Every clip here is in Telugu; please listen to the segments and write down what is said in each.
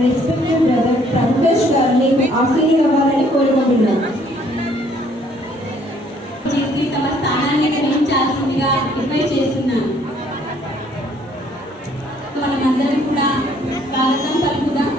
రెస్పెక్టెడ్ బ్రదర్ ప్రకాష్ గారిని ఆశీర్వదించాలని కోరుకుంటున్నాను. చేసి తమ స్థానాన్ని గ్రహించాల్సిందిగా రిక్వెస్ట్ చేస్తున్నాను. మనమందరం కూడా స్వాగతం పలుకుదాం.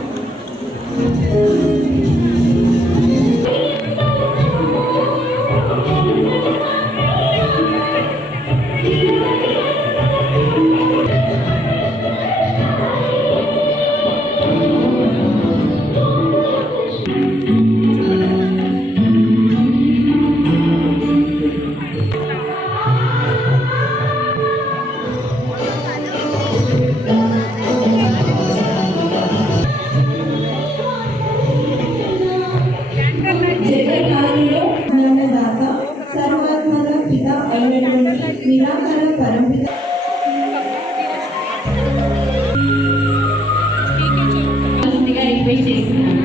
సర్వాత్మక పిత అయినటువంటి నిరాకార పరమిత రిక్వెస్ట్ చేస్తున్నాను.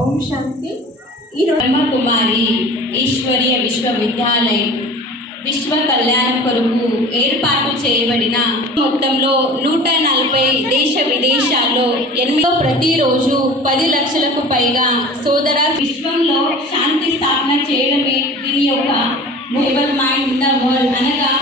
ఓం శాంతి. బ్రహ్మకుమారి ఈశ్వరీయ విశ్వవిద్యాలయ విశ్వ కళ్యాణ కొరకు ఏర్పాటు చేయబడిన మొత్తంలో 140 దేశ విదేశాల్లో 8 ప్రతిరోజు 10 లక్షలకు పైగా సోదర విశ్వంలో శాంతి స్థాపన చేయడమే దీని యొక్క మూవల్ మైండ్ ఇన్ ద వరల్డ్ అనగా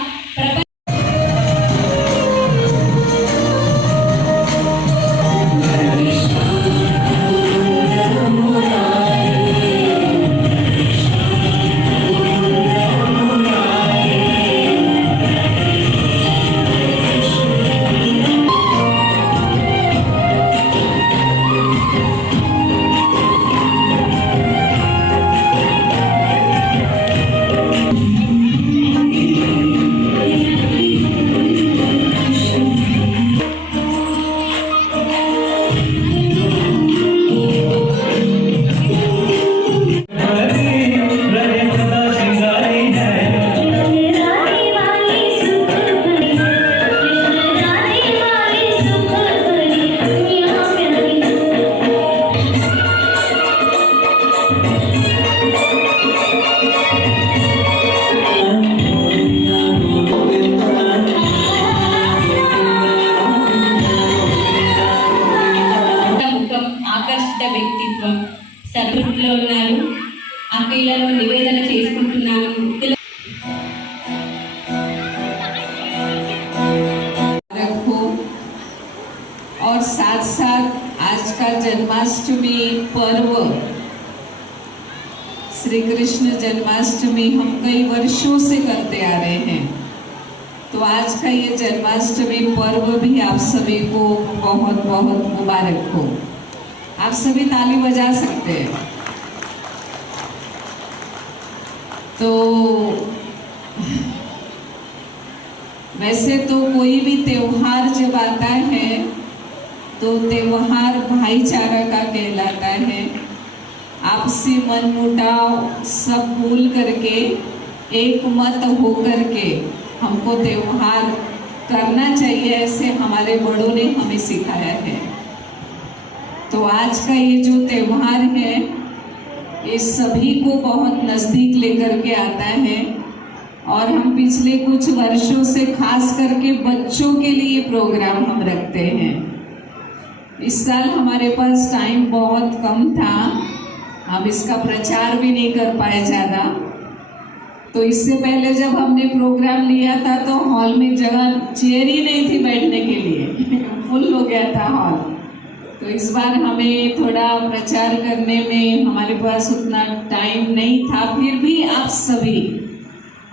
వ్యక్తిత్వం సర్వీస్లో ఉన్నారు. అక్కయ్యలను నివేదన చేసుకుంటున్నాను. और साथ साथ आज का जन्माष्टमी पर्व श्री कृष्ण जन्माष्टमी हम कई वर्षों से करते आ रहे हैं, तो आज का ये जन्माष्टमी पर्व भी आप सभी को बहुत बहुत मुबारक हो। आप सभी ताली बजा सकते हैं। तो वैसे तो कोई भी त्योहार जब आता है तो त्योहार भाईचारा का कहलाता है। आपसी मनमुटाव सब भूल करके एक मत हो करके हमको त्योहार करना चाहिए, ऐसे हमारे बड़ों ने हमें सिखाया है। तो आज का ये जो त्योहार है ये सभी को बहुत नज़दीक लेकर के आता है, और हम पिछले कुछ वर्षों से खास करके बच्चों के लिए प्रोग्राम हम रखते हैं। इस साल हमारे पास टाइम बहुत कम था, हम इसका प्रचार भी नहीं कर पाए ज़्यादा। तो इससे पहले जब हमने प्रोग्राम लिया था तो हॉल में जगह चेयर ही नहीं थी बैठने के लिए फुल हो गया था हॉल। तो इस बार हमें थोड़ा प्रचार करने में हमारे पास उतना टाइम नहीं था, फिर भी आप सभी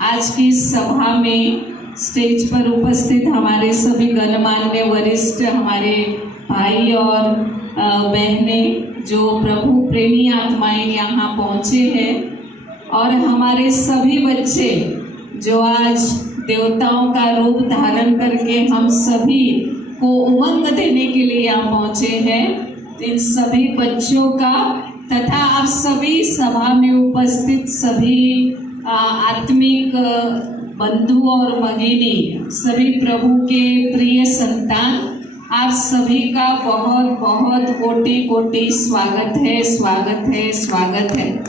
आज की सभा में स्टेज पर उपस्थित हमारे सभी गणमान्य वरिष्ठ हमारे भाई और बहनें जो प्रभु प्रेमी आत्माएं यहाँ पहुँचे हैं, और हमारे सभी बच्चे जो आज देवताओं का रूप धारण करके हम सभी को उमंग देने के लिए यहाँ पहुँचे हैं, इन सभी बच्चों का तथा आप सभी सभा में उपस्थित सभी आत्मिक बंधु और भगिनी, सभी प्रभु के प्रिय संतान, आप सभी का बहुत बहुत कोटि कोटि स्वागत है, स्वागत है, स्वागत है,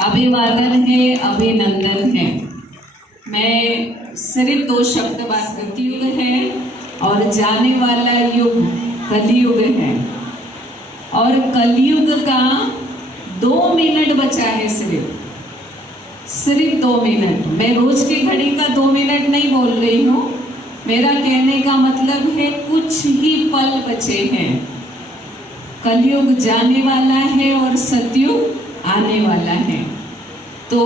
अभिवादन है, अभिनंदन है। मैं सिर्फ 2 शब्द बात करती युग है और जाने वाला युग कलयुग है, और कलयुग का 2 मिनट बचा है, सिर्फ 2 मिनट। मैं रोज की घड़ी का 2 मिनट नहीं बोल रही हूँ, मेरा कहने का मतलब है कुछ ही पल बचे हैं। कलयुग जाने वाला है और सतयुग आने वाला है। तो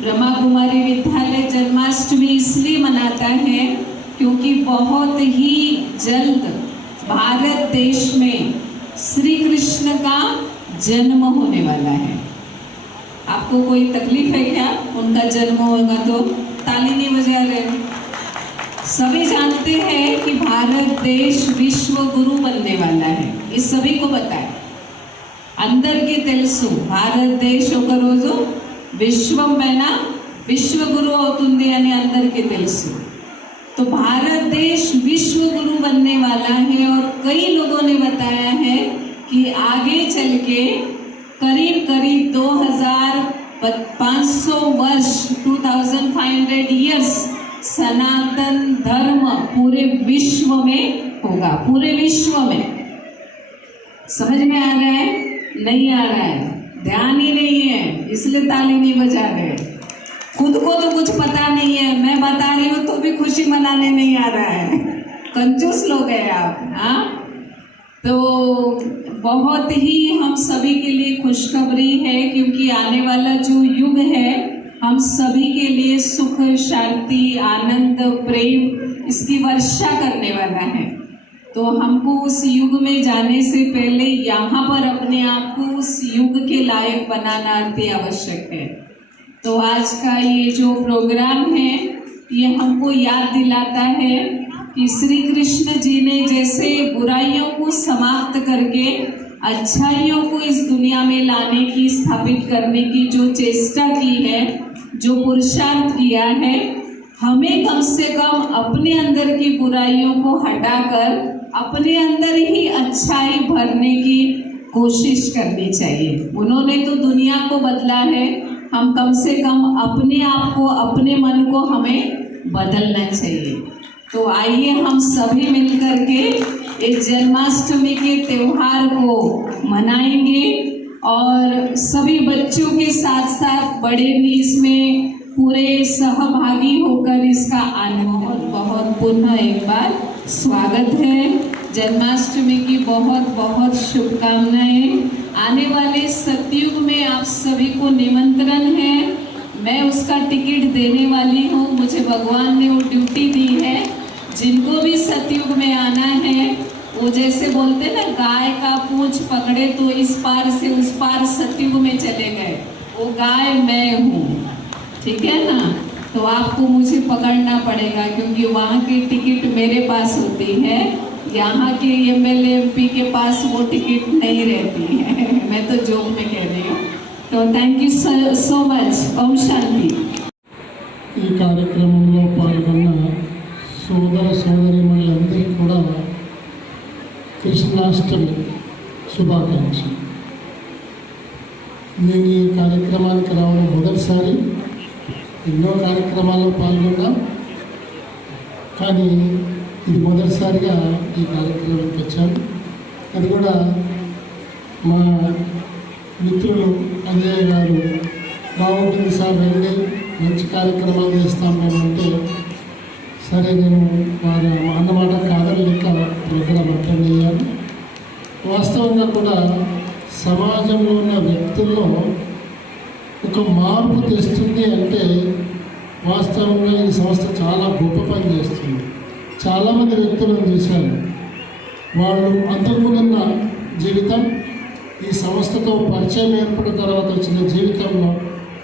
ब्रह्मा कुमारी विद्यालय जन्माष्टमी इसलिए मनाता है क्योंकि बहुत ही जल्द भारत देश में श्री कृष्ण का जन्म होने वाला है। आपको कोई तकलीफ है क्या? उनका जन्म होगा तो ताली नहीं बजा रहे। सभी जानते हैं कि भारत देश विश्व गुरु बनने वाला है, ये सभी को पता है। अंदर की तेलसु भारत देश ఒక రోజు విశ్వం పైన विश्व गुरु అవుతుంది అని అందరికీ తెలుసు। तो भारत देश विश्व गुरु बनने वाला है, और कई लोगों ने बताया है कि आगे चल के करीब करीब 2500 वर्ष 2500 ईयर्स सनातन धर्म पूरे विश्व में होगा, पूरे विश्व में। समझ में आ रहा है? नहीं आ रहा है, ध्यान ही नहीं है, इसलिए ताली नहीं बजा रहे। खुद को तो कुछ पता नहीं है, मैं बता रही हूँ तो भी खुशी मनाने नहीं आ रहा है। कंजूस लोग हैं आप। हाँ, तो बहुत ही हम सभी के लिए खुशखबरी है, क्योंकि आने वाला जो युग है हम सभी के लिए सुख, शांति, आनंद, प्रेम इसकी वर्षा करने वाला है। तो हमको उस युग में जाने से पहले यहाँ पर अपने आप को उस युग के लायक बनाना अति आवश्यक है। तो आज का ये जो प्रोग्राम है ये हमको याद दिलाता है कि श्री कृष्ण जी ने जैसे बुराइयों को समाप्त करके अच्छाइयों को इस दुनिया में लाने की, स्थापित करने की जो चेष्टा की है, जो पुरुषार्थ किया है, हमें कम से कम अपने अंदर की बुराइयों को हटाकर अपने अंदर ही अच्छाई भरने की कोशिश करनी चाहिए। उन्होंने तो दुनिया को बदला है, हम कम से कम अपने आप को, अपने मन को हमें बदलना चाहिए। तो आइए हम सभी मिलकर के इस जन्माष्टमी के त्योहार को मनाएंगे, और सभी बच्चों के साथ साथ बड़े भी इसमें पूरे सहभागी होकर इसका आनंद। बहुत पुनः एक बार स्वागत है, जन्माष्टमी की बहुत बहुत शुभकामनाएं। आने वाले सतयुग में आप सभी को निमंत्रण है, मैं उसका टिकट देने वाली हूँ, मुझे भगवान ने वो ड्यूटी दी है। जिनको भी सतयुग में आना है, वो जैसे बोलते ना गाय का पूंछ पकड़े तो इस पार से उस पार सतयुग में चले गए, वो गाय मैं हूँ, ठीक है ना। तो आपको मुझे पकड़ना पड़ेगा, क्योंकि वहाँ की टिकट मेरे पास होती है, यहाँ के एमएलए एमपी के पास वो टिकट नहीं रहती है। मैं तो जोक में कह रही हूँ। तो thank you so much. Om Shanti. ఈ కార్యక్రమంలో పాల్గొన్న సోదర సోదరీమణులందరికీ కూడా కృష్ణాష్టమి శుభాకాంక్షలు। నేను ఈ కార్యక్రమానికి రావడం మొదటిసారి, ఎన్నో కార్యక్రమాల్లో పాల్గొన్నా, కానీ ఇది మొదటిసారిగా ఈ కార్యక్రమానికి వచ్చాను। అది కూడా మా మిత్రులు అజయ్ గారు బాగుంటుంది సార్ రండి మంచి కార్యక్రమాలు చేస్తాం మేమంటే సరే నేను వారి అన్నమాట కాదని లెక్క ప్రోగ్రాం అటెండ్ అయ్యాను. వాస్తవంగా కూడా సమాజంలో ఉన్న వ్యక్తుల్లో ఒక మార్పు తెస్తుంది అంటే వాస్తవంగా ఈ సంస్థ చాలా గొప్ప పని చేస్తుంది. చాలామంది వ్యక్తులను చూశాను, వాళ్ళు అంతకుముందున్న జీవితం ఈ సంస్థతో పరిచయం ఏర్పడిన తర్వాత వచ్చిన జీవితంలో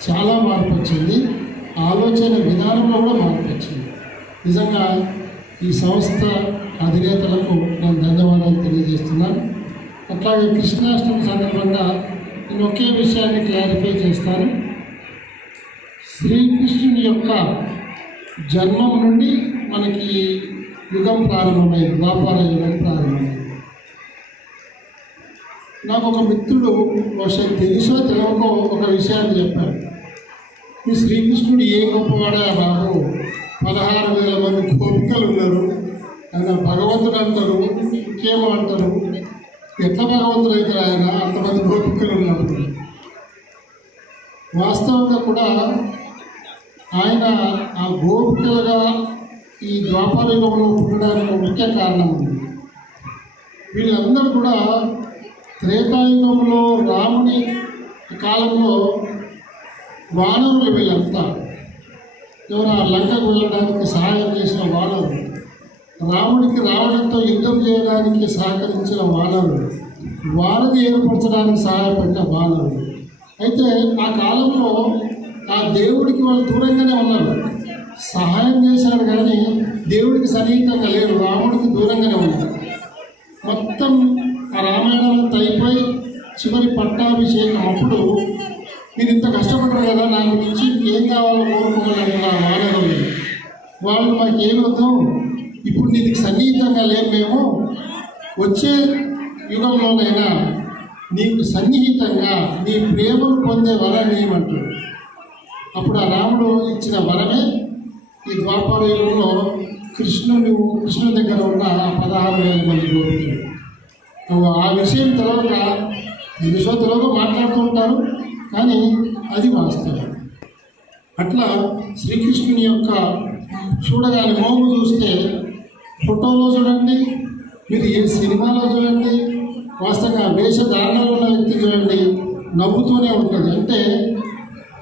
చాలా మార్పు వచ్చింది, ఆలోచన విధానంలో కూడా మార్పు వచ్చింది. నిజంగా ఈ సంస్థ అధినేతలకు నేను ధన్యవాదాలు తెలియజేస్తున్నాను. అట్లాగే కృష్ణాష్టమి సందర్భంగా నేను ఒకే విషయాన్ని క్లారిఫై చేస్తాను. శ్రీకృష్ణుని యొక్క జన్మం నుండి మనకి యుగం ప్రారంభమైంది, వ్యాపార యుగం ప్రారంభమైంది. నాకు ఒక మిత్రుడు బహుశా తెలుసో తెలియకో ఒక విషయాన్ని చెప్పాడు. ఈ శ్రీకృష్ణుడు ఏ గొప్పవాడా బాబు, 16,000 మంది గోపికలు ఉన్నారు, ఆయన భగవంతుడు అంటారు, ఇంకేమో అంటారు, ఎట్లా భగవంతుడు అవుతారు ఆయన అంతమంది గోపికలు ఉన్నప్పుడు. వాస్తవంగా కూడా ఆయన ఆ గోపికలుగా ఈ ద్వాపర యుగంలో పుట్టడానికి ఒక ముఖ్య కారణం ఉంది. వీళ్ళందరూ కూడా త్రేతాయుగంలో రాముని కాలంలో వానరులు వీళ్ళంతా ఎవరు ఆ లంకకు వెళ్ళడానికి సహాయం చేసిన వానరులు, రాముడికి రావడంతో యుద్ధం చేయడానికి సహకరించిన వానరులు, వారధి ఏర్పరచడానికి సహాయపడిన వానరులు. అయితే ఆ కాలంలో ఆ దేవుడికి వాళ్ళు దూరంగానే ఉన్నారు, సహాయం చేశారు కానీ దేవుడికి సన్నిహితంగా లేరు, రాముడికి దూరంగానే ఉన్నారు. మొత్తం ఆ రామాయణం అంతా అయిపోయి చివరి పట్టాభిషేకం అప్పుడు మీరు ఇంత కష్టపడ్డారు కదా, నాకు నుంచి ఇంకేం కావాలో కోరుకోవాలని ఆ వానరులు వాళ్ళు మాకు ఏమవుతాం, ఇప్పుడు నీకు సన్నిహితంగా లేము మేము, వచ్చే యుగంలోనైనా నీకు సన్నిహితంగా నీ ప్రేమను పొందే వరాన్ని ఏమంటాడు. అప్పుడు ఆ రాముడు ఇచ్చిన వరమే ఈ ద్వాపర యుగంలో కృష్ణుని దగ్గర ఉన్న 16,000 మంది గోపికలు. ఆ విషయం తెలుసో తెలియక మాట్లాడుతూ ఉంటారు, కానీ అది వాస్తవం. అట్లా శ్రీకృష్ణుని యొక్క చూడగానే మోము చూస్తే ఫోటోలో చూడండి, మీరు ఏ సినిమాలో చూడండి, వాస్తవంగా వేషధారణలో ఉన్న వ్యక్తి చూడండి, నవ్వుతూనే ఉంటుంది. అంటే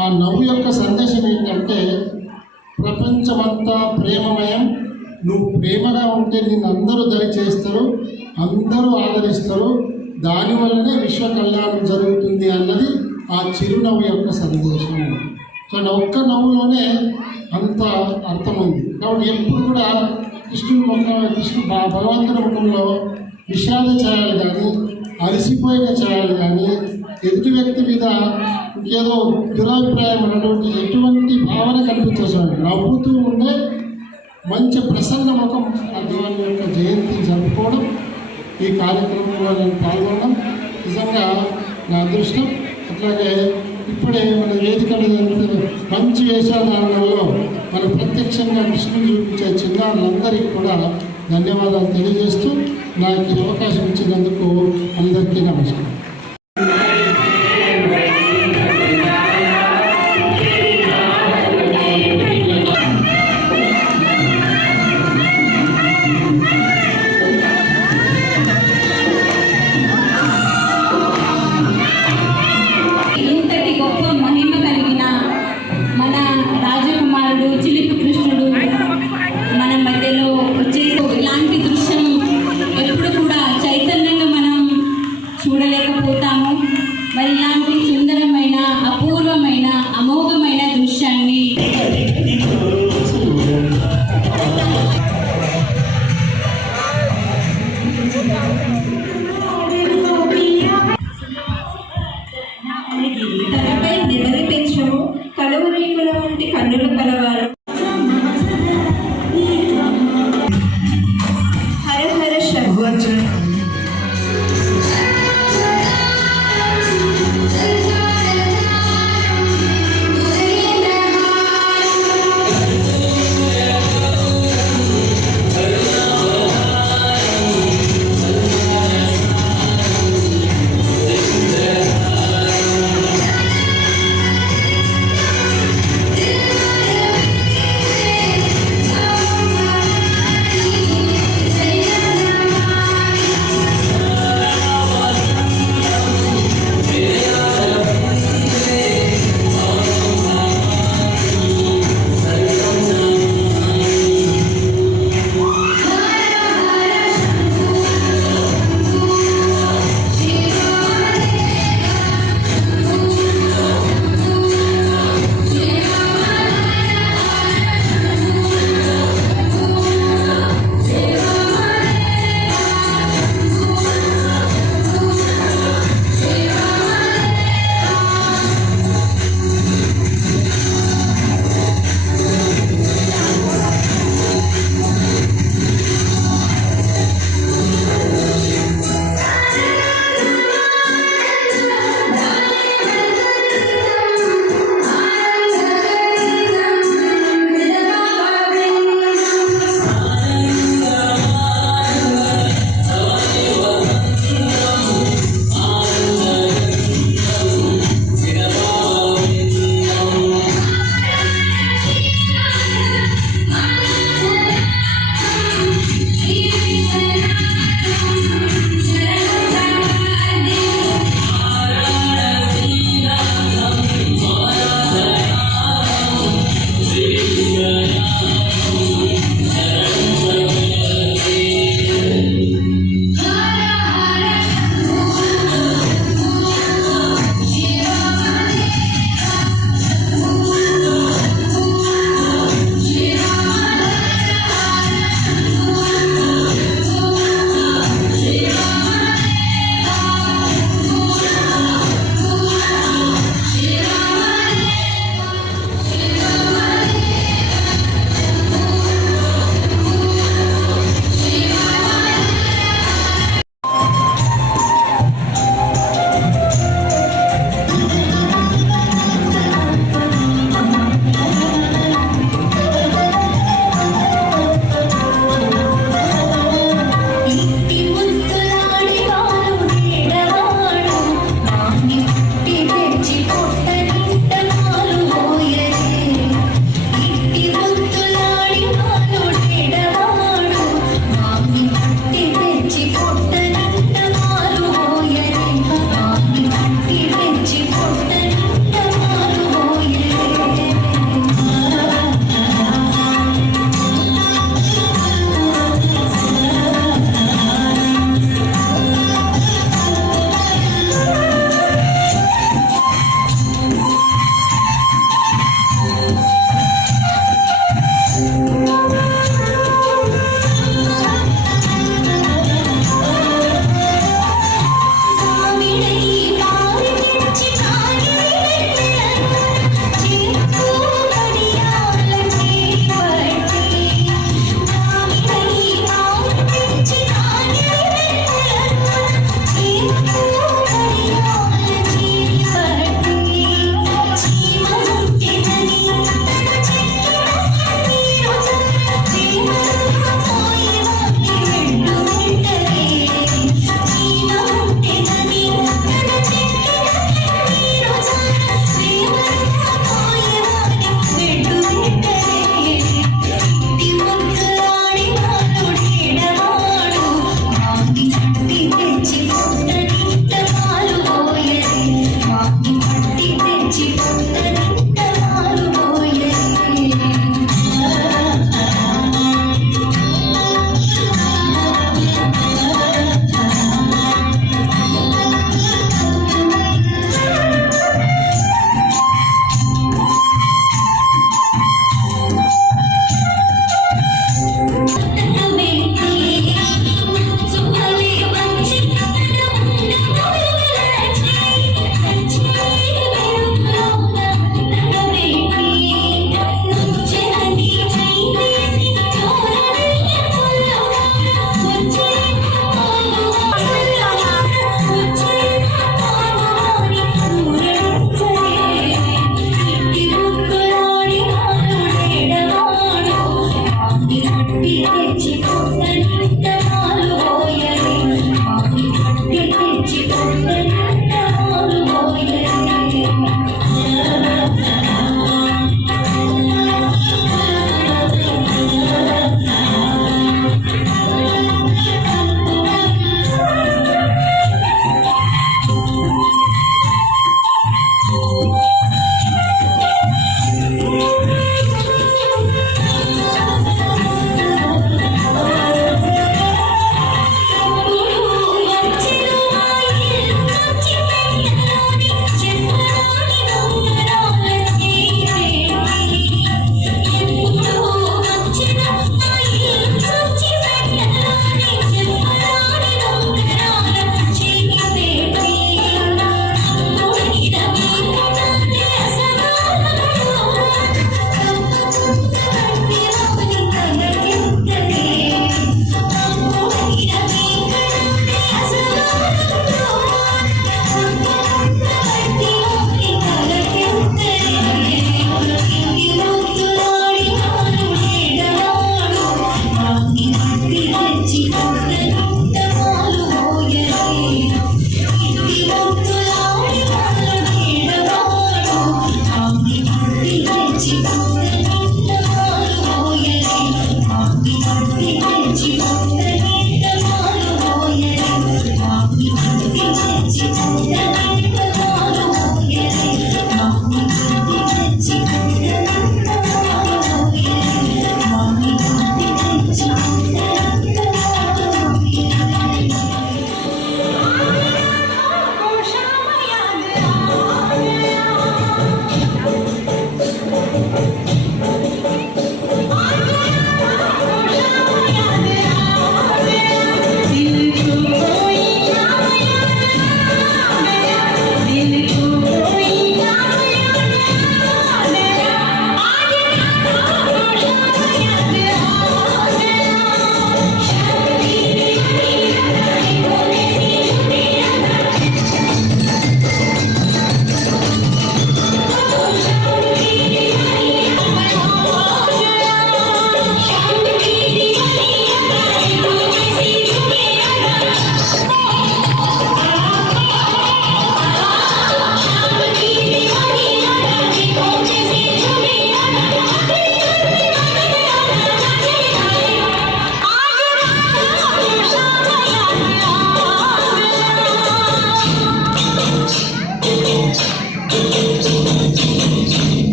ఆ నవ్వు యొక్క సందేశం ఏంటంటే ప్రపంచమంతా ప్రేమమయం, నువ్వు ప్రేమగా ఉంటే నిన్ను అందరూ దరి చేస్తారు, అందరూ ఆదరిస్తారు, దానివల్లనే విశ్వ కళ్యాణం జరుగుతుంది అన్నది ఆ చిరునవ్వు యొక్క సందేశం. కానీ ఒక్క నవ్వులోనే అంత అర్థం ఉంది. కాబట్టి ఎప్పుడు కూడా భగవంతుని ముఖంలో విషాద ఛాయలు కానీ, అలసిపోయిన ఛాయలు కానీ, ఎదుటి వ్యక్తి మీద ఇంకేదో దురాభిప్రాయం అన్నటువంటి ఎటువంటి భావన కనిపించదు. నవ్వుతూ ఉండే మంచి ప్రసన్న ముఖం ఆ దేవుని యొక్క జయంతి జరుపుకోవడం, ఈ కార్యక్రమంలో నేను పాల్గొనడం నిజంగా నా అదృష్టం. అట్లాగే ఇప్పుడే మన వేదికలో జరుగుతున్న మంచి వేషధారణలో మన ప్రత్యక్షంగా కృష్ణుని చూపించే చిన్నారులందరికీ కూడా ధన్యవాదాలు తెలియజేస్తూ నాకు ఈ అవకాశం ఇచ్చినందుకు అందరికీ నమస్కారం. ఇంతటి గొప్ప మహిమ కలిగిన మన రాజకుమారుడు చిలిపి కృష్ణుడు మన మధ్యలో వచ్చేసి ఇలాంటి దృశ్యం ఎప్పుడు కూడా చైతన్యంగా మనం చూడలేదు.